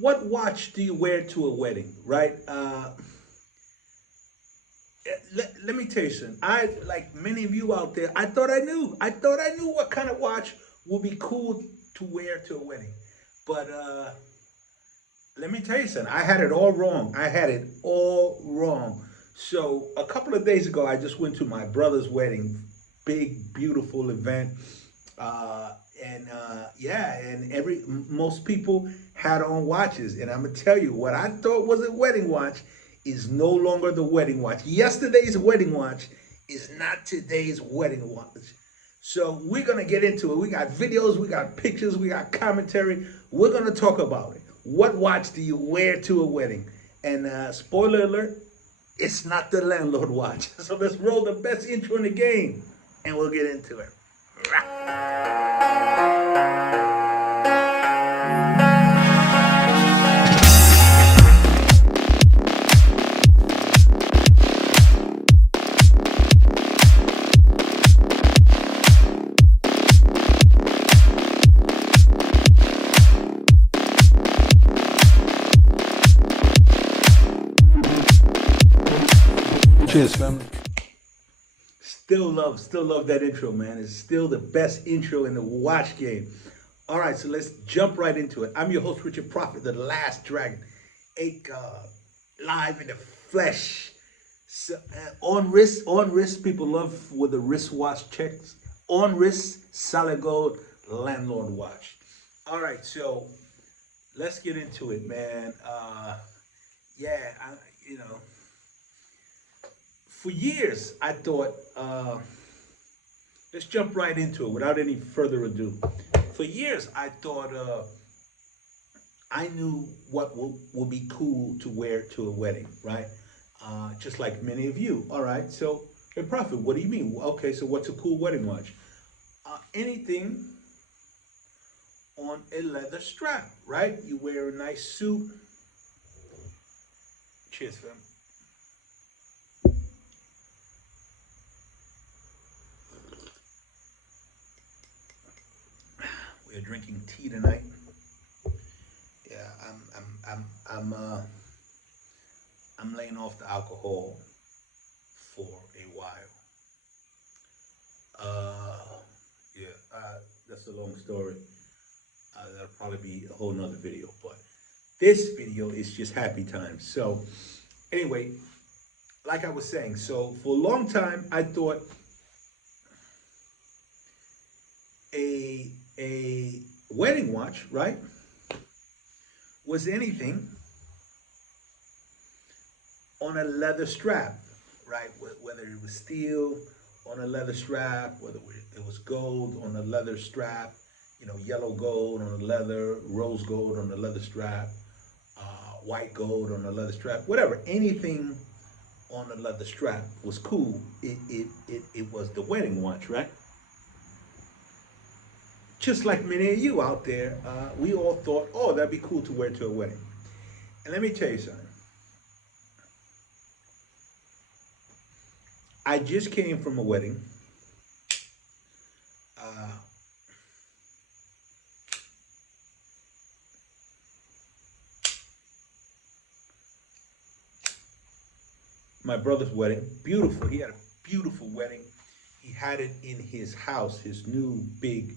What watch do you wear to a wedding, right? Let me tell you something. I, like many of you out there, I thought I knew. I thought I knew what kind of watch would be cool to wear to a wedding. But let me tell you something. I had it all wrong. I had it all wrong. So a couple of days ago, I just went to my brother's wedding, big, beautiful event, uh, and yeah, and most people had on watches. And I'm gonna tell you, what I thought was a wedding watch is no longer the wedding watch. Yesterday's wedding watch is not today's wedding watch. So we're gonna get into it. We got videos, we got pictures, we got commentary. We're gonna talk about it. What watch do you wear to a wedding? And spoiler alert, it's not the landlord watch. So let's roll the best intro in the game, and we'll get into it. Cheers, family. Still love that intro, man. It's still the best intro in the watch game. All right, so let's jump right into it. I'm your host, Richard Prophet, the Last Dragon, live in the flesh. So, on wrist, people love with the wristwatch checks. On wrist, solid gold, landlord watch. All right, so let's get into it, man. Yeah, you know, for years I thought, let's jump right into it without any further ado. For years I thought I knew what would be cool to wear to a wedding, right? Just like many of you. All right, so, hey, Prophet, what do you mean? Okay, so what's a cool wedding watch? Anything on a leather strap, right? You wear a nice suit. Cheers, fam. We're drinking tea tonight. Yeah, I'm laying off the alcohol for a while. Uh, yeah, that's a long story. That'll probably be a whole nother video, but this video is just happy times. So, anyway, like I was saying, so for a long time I thought a wedding watch, right, was anything on a leather strap, right? Whether it was steel on a leather strap, whether it was gold on a leather strap, yellow gold on the leather, rose gold on the leather strap, white gold on the leather strap, whatever, anything on the leather strap was cool. It was the wedding watch, right? Just like many of you out there, we all thought, oh, that'd be cool to wear to a wedding. And let me tell you something. I just came from a wedding. Uh, my brother's wedding, beautiful. He had a beautiful wedding. He had it in his house, his new big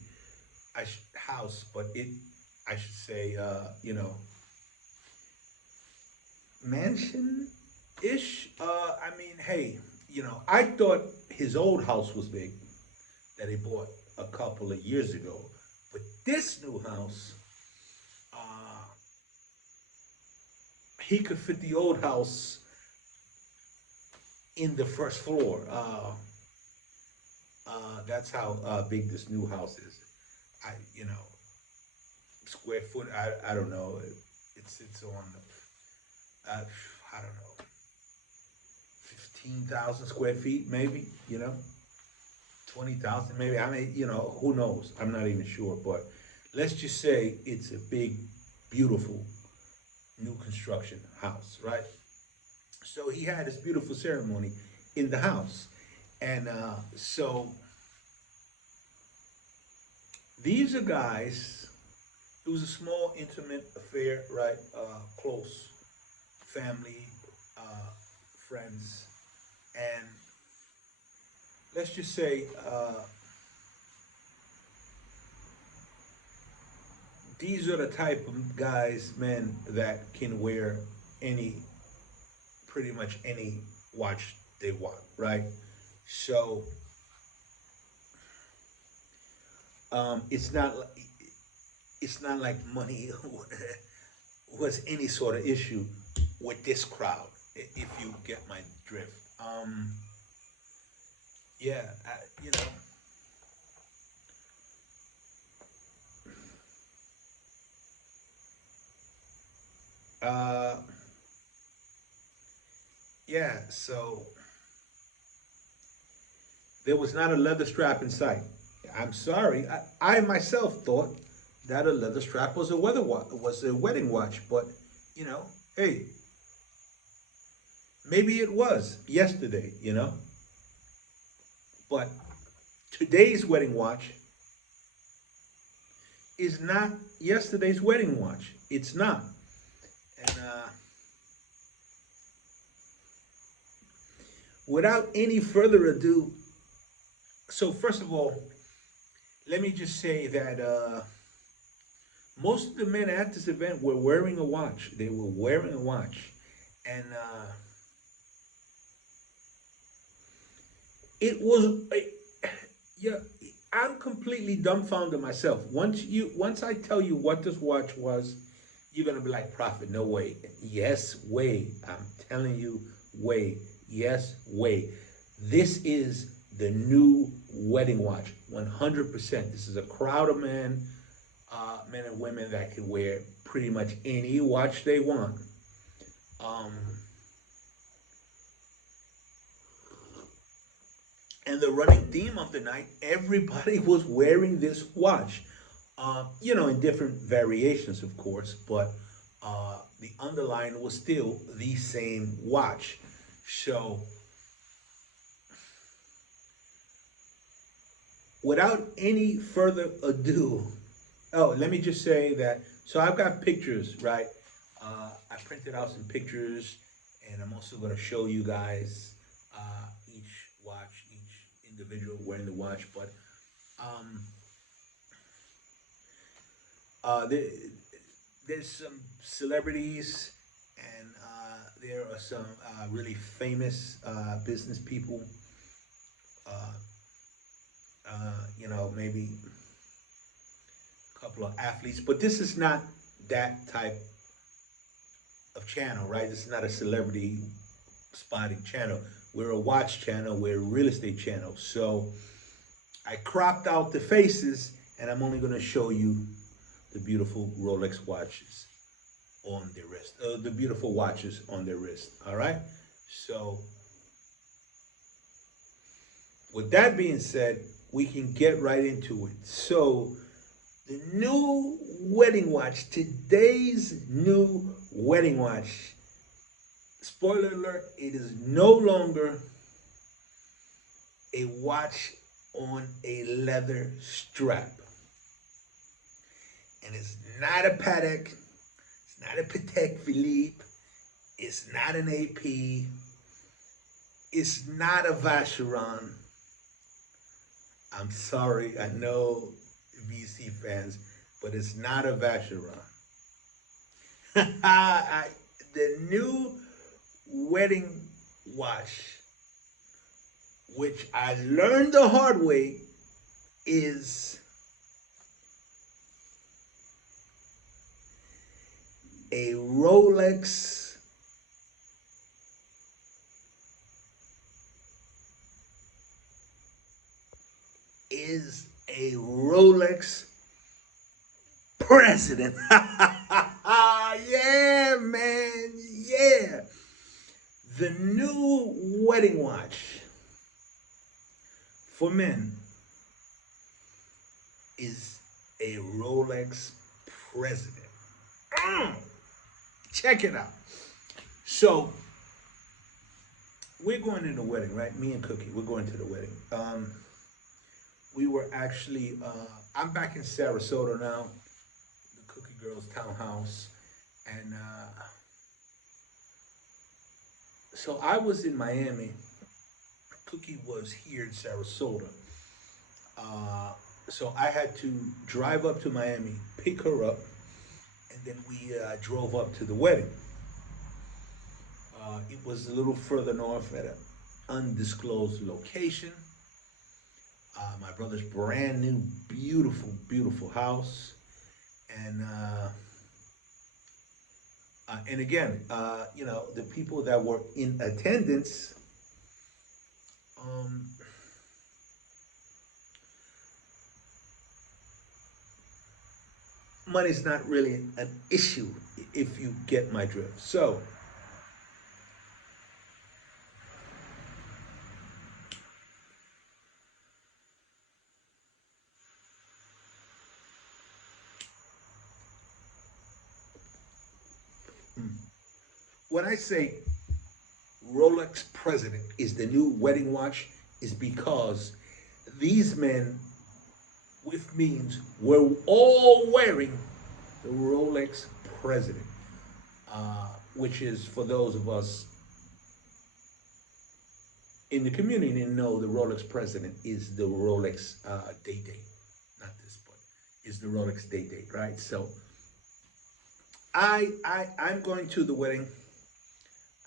house, but I should say, mansion ish. I mean, hey, I thought his old house was big that he bought a couple of years ago, but this new house, uh, he could fit the old house in the first floor. That's how big this new house is. I, square foot. I don't know. It sits on, I don't know, 15,000 square feet, maybe. 20,000, maybe. I mean, who knows? I'm not even sure. But let's just say it's a big, beautiful, new construction house, right? So he had this beautiful ceremony in the house. And so these are guys It was a small, intimate affair, right? Close family, friends, and let's just say these are the type of guys, men that can wear any, pretty much any watch they want, right? So it's not it's not like money was any sort of issue with this crowd, if you get my drift. Yeah, you know, yeah. So there was not a leather strap in sight. I'm sorry. I myself thought that a leather strap was was a wedding watch, but you know, hey, maybe it was yesterday, but today's wedding watch is not yesterday's wedding watch. It's not. And without any further ado, so first of all, let me just say that most of the men at this event were wearing a watch. They were wearing a watch, and it was, yeah. I'm completely dumbfounded myself. Once I tell you what this watch was, you're gonna be like, Prophet, no way. Yes, way. I'm telling you, way. Yes, way. This is the new wedding watch, 100%. This is a crowd of men and women that can wear pretty much any watch they want. Um, and the running theme of the night, everybody was wearing this watch. In different variations, of course, but the underline was still the same watch. So, without any further ado, oh, let me just say that. So, I've got pictures, right? I printed out some pictures, and I'm also going to show you guys each watch, each individual wearing the watch. But um, there, there's some celebrities, and there are some really famous business people. Uh, maybe a couple of athletes, but this is not that type of channel, right? This is not a celebrity spotting channel. We're a watch channel. We're a real estate channel. So I cropped out the faces, and I'm only going to show you the beautiful Rolex watches on their wrist, the beautiful watches on their wrist. All right. So, with that being said, we can get right into it. So, the new wedding watch, today's new wedding watch. Spoiler alert, it is no longer a watch on a leather strap. And it's not a Patek, it's not a Patek Philippe, it's not an AP, it's not a Vacheron. I'm sorry, I know VC fans, but it's not a Vacheron. The new wedding watch, which I learned the hard way, is a Rolex is a Rolex president. Yeah, man. Yeah. The new wedding watch for men is a Rolex president. Mm. Check it out. So, we're going to the wedding, right? Me and Cookie, we're going to the wedding. We were actually, I'm back in Sarasota now. girl's townhouse, and so I was in Miami. Cookie was here in Sarasota. Uh, so I had to drive up to Miami, pick her up, and then we drove up to the wedding. It was a little further north at an undisclosed location. My brother's brand new, beautiful, beautiful house, and and again, the people that were in attendance, um, money's not really an issue if you get my drift. So, when I say Rolex President is the new wedding watch, is because these men with means were all wearing the Rolex President, which is for those of us in the community know the Rolex President is the Rolex day date, not this, but is the Rolex day date, right? So I'm going to the wedding.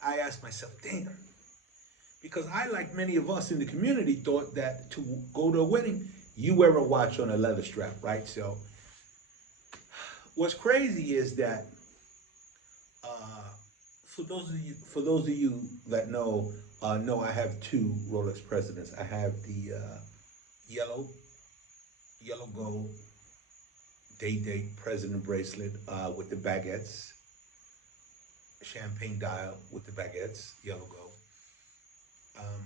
I asked myself, damn, because I, like many of us in the community, thought that to go to a wedding, you wear a watch on a leather strap, right? So what's crazy is that uh, for those of you that know I have two Rolex Presidents. I have the yellow yellow gold day date president bracelet with the baguettes, champagne dial with the baguettes, yellow gold. Um,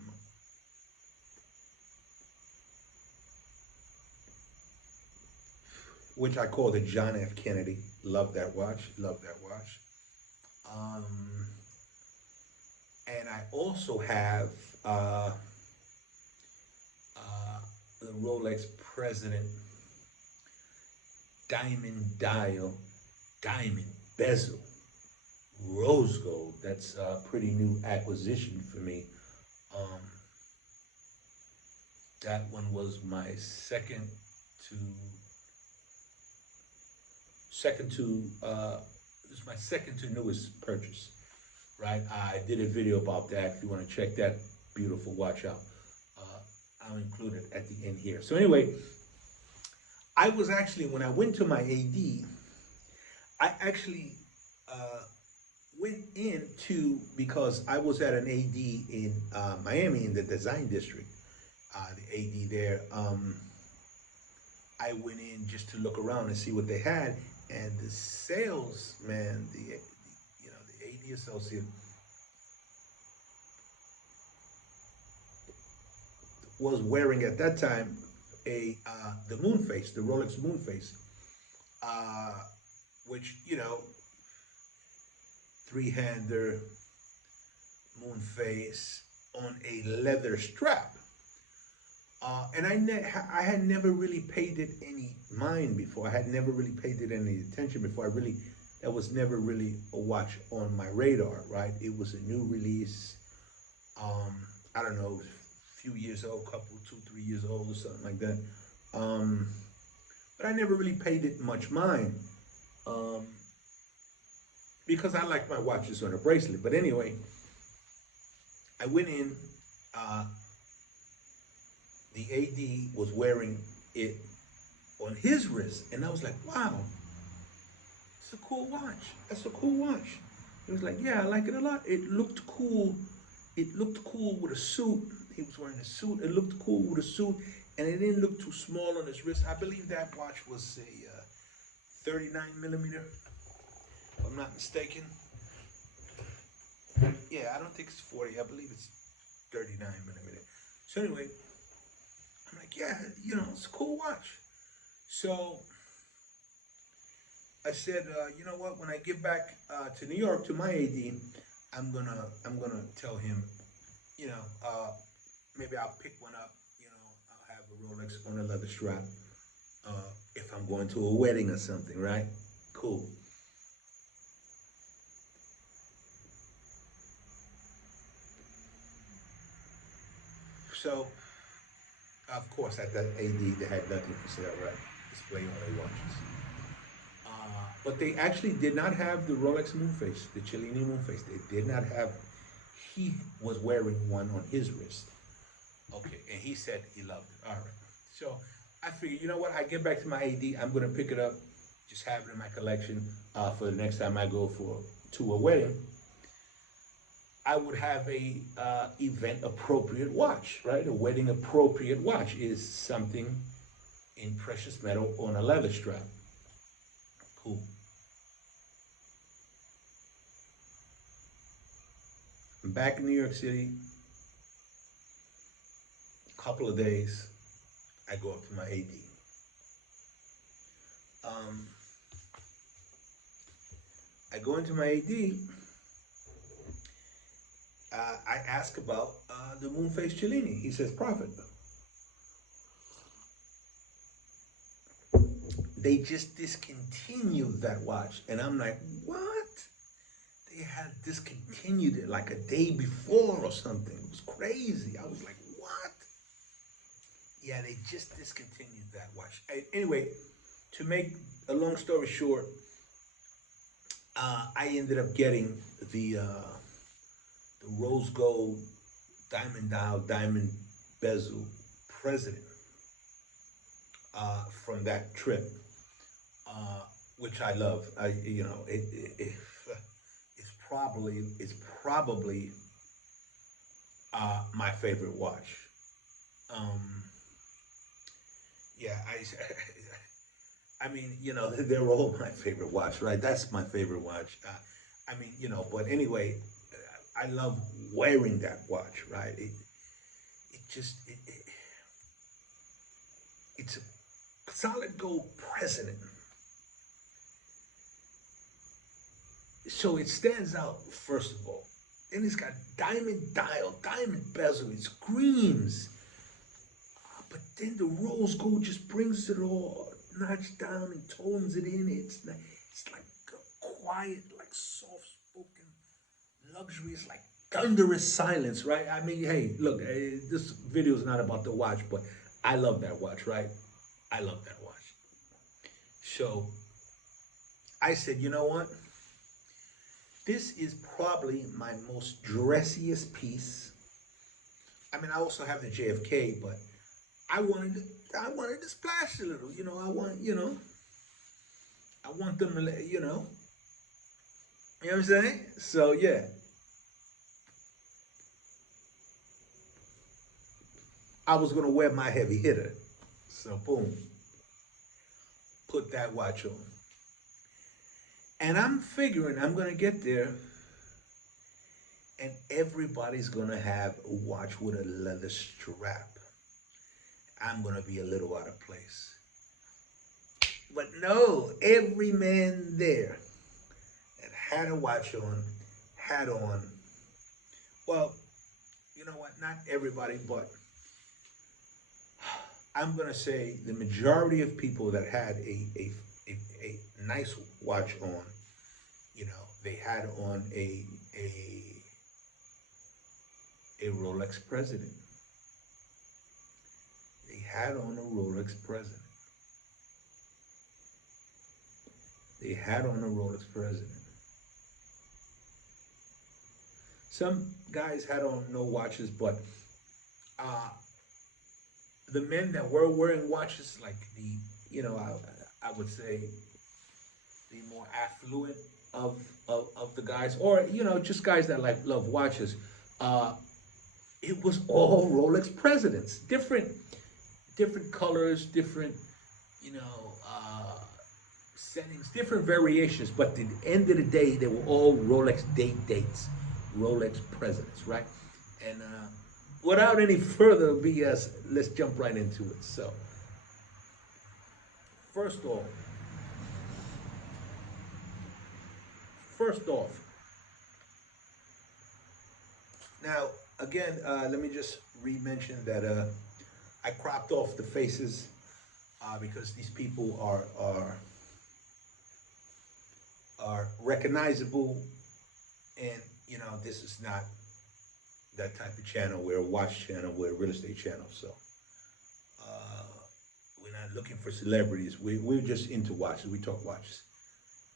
which I call the John F. Kennedy. Love that watch. Love that watch. Um, and I also have uh, uh, the Rolex President diamond dial, diamond bezel, rose gold. That's a pretty new acquisition for me. Um, that one was my to second to this is my second to newest purchase. Right, I did a video about that. If you want to check that beautiful watch out, I'll include it at the end here. So anyway, I was actually, when I went to my AD, I actually uh, went into, because I was at an AD in Miami in the design district, the AD there. I went in just to look around and see what they had, and the salesman, the AD associate, was wearing at that time a the moon face, the Rolex moon face, uh, which three-hander moon face on a leather strap. And I had never really paid it any mind before. I had never really paid it any attention before. That was never really a watch on my radar, right? It was a new release. Um, I don't know, a few years old, couple, 2, 3 years old or something like that. Um, but I never really paid it much mind um, because I like my watches on a bracelet. But anyway, I went in. Uh, the AD was wearing it on his wrist, and I was like, "Wow, it's a cool watch. That's a cool watch." He was like, "Yeah, I like it a lot. It looked cool. It looked cool with a suit. He was wearing a suit. It looked cool with a suit, and it didn't look too small on his wrist. I believe that watch was a 39 millimeter, if I'm not mistaken. Yeah, I don't think it's 40. I believe it's 39 millimeter. So anyway, I'm like, yeah, it's a cool watch. So I said, you know what? When I get back to New York to my AD, I'm gonna tell him, you know, uh, maybe I'll pick one up. I'll have a Rolex on a leather strap if I'm going to a wedding or something, right? Cool. So, of course, at that AD, they had nothing for sale, right? Display only watches. But they actually did not have the Rolex Moonface, the Cellini Moonface. They did not have. He was wearing one on his wrist. Okay, and he said he loved it. All right. So I figured, you know what? I get back to my AD. I'm gonna pick it up, just have it in my collection for the next time I go for to a wedding. I would have a event appropriate watch, right? A wedding appropriate watch is something in precious metal on a leather strap. Cool. I'm back in New York City. A couple of days, I go up to my AD. Um, I go into my AD. I ask about the Moonface Cellini. He says, Prophet, they just discontinued that watch. And I'm like, what? They had discontinued it like a day before or something. It was crazy. I was like, what? Yeah, they just discontinued that watch. Anyway, to make a long story short, I ended up getting the rose gold diamond dial, diamond bezel president from that trip, uh, which I love. It's probably my favorite watch. Um, yeah, I mean, they're all my favorite watch, right? That's my favorite watch. I mean, but anyway, I love wearing that watch, right? It just, it's a solid gold president. So it stands out, first of all. Then it's got diamond dial, diamond bezel. It screams. But then the rose gold just brings it all notched down and tones it in. It's like a quiet, like soft-spoken luxury. It's like thunderous silence, right? I mean, hey, look, this video is not about the watch, but I love that watch, right? I love that watch. So I said, you know what? This is probably my most dressiest piece. I mean, I also have the JFK, but I wanted to, I wanted to splash a little. I want them to, you know what I'm saying? So yeah, I was gonna wear my heavy hitter. So boom, put that watch on, and I'm figuring I'm gonna get there, and everybody's gonna have a watch with a leather strap. I'm gonna be a little out of place. But no, every man there that had a watch on had on, well, you know what, not everybody, but I'm going to say the majority of people that had a nice watch on, they had on a Rolex President. They had on a Rolex President. They had on a Rolex President. Some guys had on no watches, but uh, the men that were wearing watches, like I would say the more affluent of the guys, or just guys that like love watches, uh, it was all Rolex Presidents, different colors, different you know uh, settings, different variations. But at the end of the day, they were all Rolex dates, Rolex Presidents, right? And without any further BS, let's jump right into it. So, first off, first off, now again, let me just re-mention that I cropped off the faces because these people are are recognizable, and this is not that type of channel. We're a watch channel. We're a real estate channel. So uh, we're not looking for celebrities. We're just into watches. We talk watches.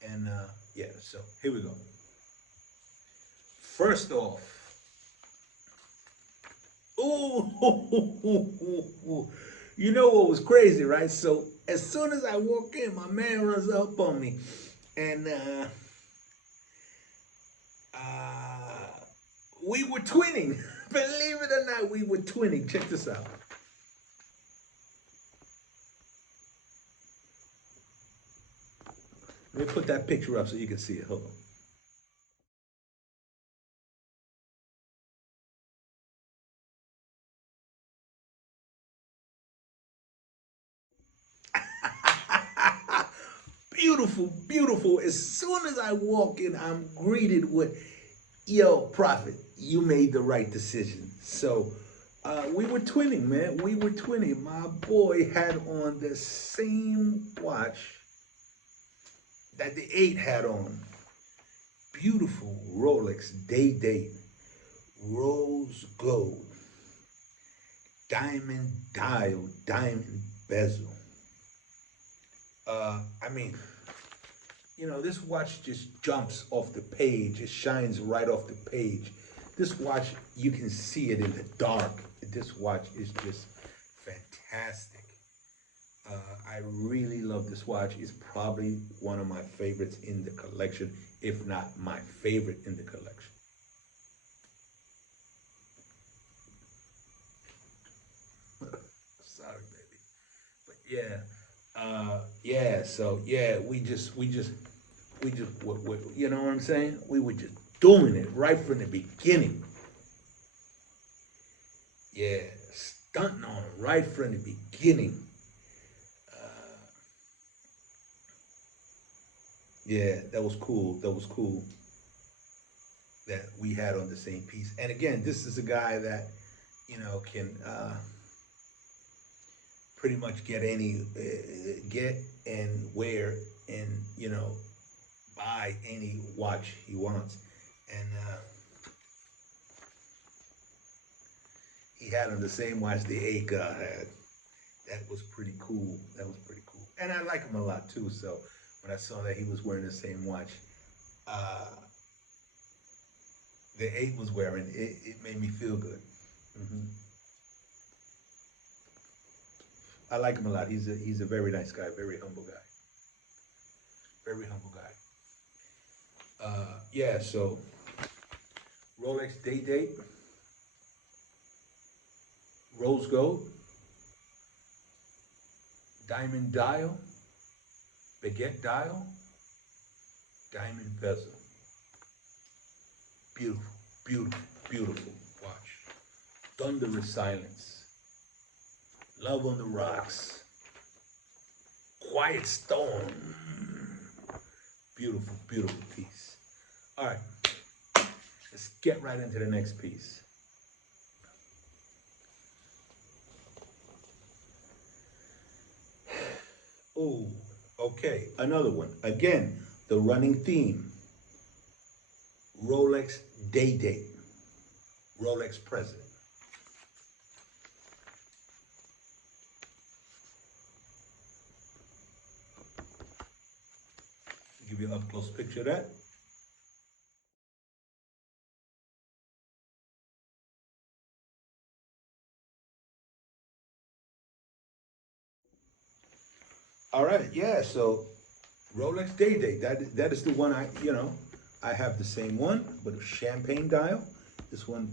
And yeah, so here we go. First off, ooh, you know what was crazy, right? So as soon as I walk in, my man runs up on me, and uh, we were twinning. Believe it or not, we were twinning. Check this out. Let me put that picture up so you can see it. Hold on. Beautiful, beautiful. As soon as I walk in, I'm greeted with, yo, Prophet, you made the right decision. So we were twinning, man. We were twinning. My boy had on the same watch that the 8 had on. Beautiful Rolex day date, rose gold, diamond dial, diamond bezel. I mean, this watch just jumps off the page. It shines right off the page. This watch, you can see it in the dark. This watch is just fantastic. I really love this watch. It's probably one of my favorites in the collection, if not my favorite in the collection. Sorry, baby. But yeah. So yeah, you know what I'm saying? We were just doing it right from the beginning. Yeah, stunting on it right from the beginning. Yeah, that was cool. That was cool that we had on the same piece. And again, this is a guy that can pretty much get and wear and buy any watch he wants. And he had on the same watch the Aka had. That was pretty cool. That was pretty cool. And I like him a lot too. So when I saw that he was wearing the same watch, uh, the 8 was wearing, it made me feel good. Hmm. I like him a lot. He's a very nice guy, very humble guy, very humble guy. Yeah. So Rolex day date, rose gold, diamond dial, baguette dial, diamond bezel. Beautiful, beautiful, beautiful watch. Thunderous silence. Love on the rocks. Quiet storm. Beautiful, beautiful piece. All right, let's get right into the next piece. Oh, okay, another one. Again, the running theme. Rolex day date. Rolex president. Give you an up close picture of that. All right, yeah. So Rolex Day Date. That is the one I have the same one, but champagne dial. This one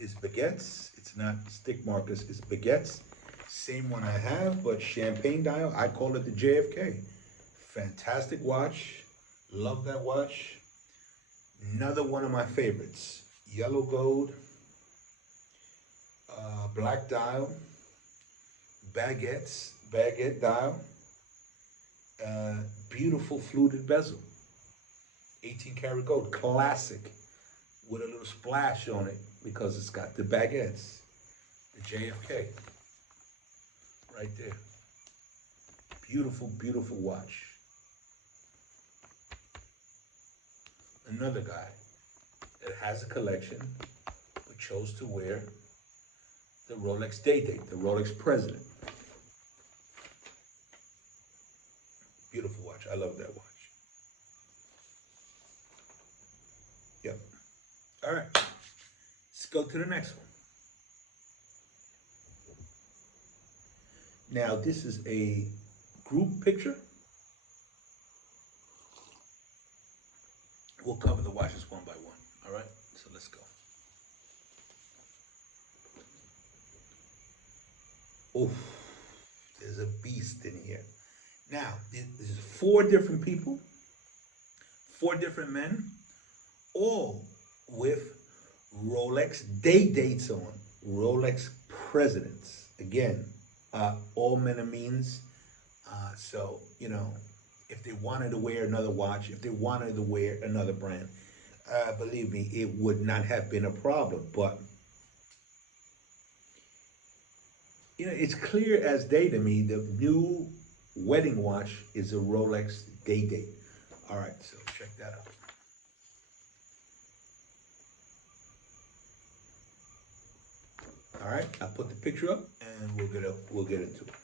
is baguettes. It's not stick markers. It's baguettes. Same one I have, but champagne dial. I call it the JFK. Fantastic watch. Love that watch. Another one of my favorites. Yellow gold, black dial, baguette dial, uh, beautiful fluted bezel. 18 karat gold, classic, with a little splash on it because it's got the baguettes, the JFK, right there. Beautiful, beautiful watch. another guy that has a collection but chose to wear the Rolex Day-Date, the Rolex President. Beautiful watch. I love that watch. Yep. All right. Let's go to the next one. Now, this is a group picture. We'll cover the watches one by one. All right. So let's go. Oof. There's a beast in here. Now, this is four different people, four different men, all with Rolex dates on, Rolex presidents. Again, all men and means. So, you know, if they wanted to wear another watch, if they wanted to wear another brand, believe me, it would not have been a problem. But, you know, it's clear as day to me the new wedding watch is a Rolex Day-Date. All right, so check that out. All right, I'll put the picture up and we'll get into it.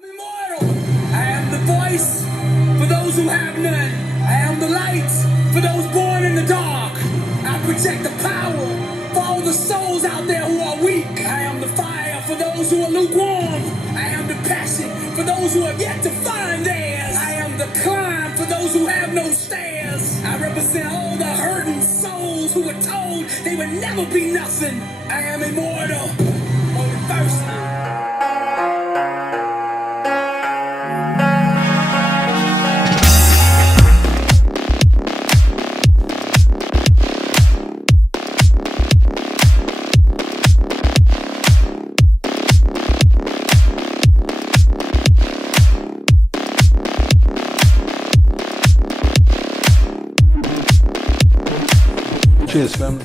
I'm immortal. I am the voice for those who have none. I am the light for those born in the dark. I protect the power for all the souls out there who are weak. I am the fire for those who are lukewarm. I am the passion for those who have yet to find theirs. I am the climb for those who have no stairs. I represent all the hurting souls who were told they would never be nothing. I am immortal. Only thirsty. Cheers, family.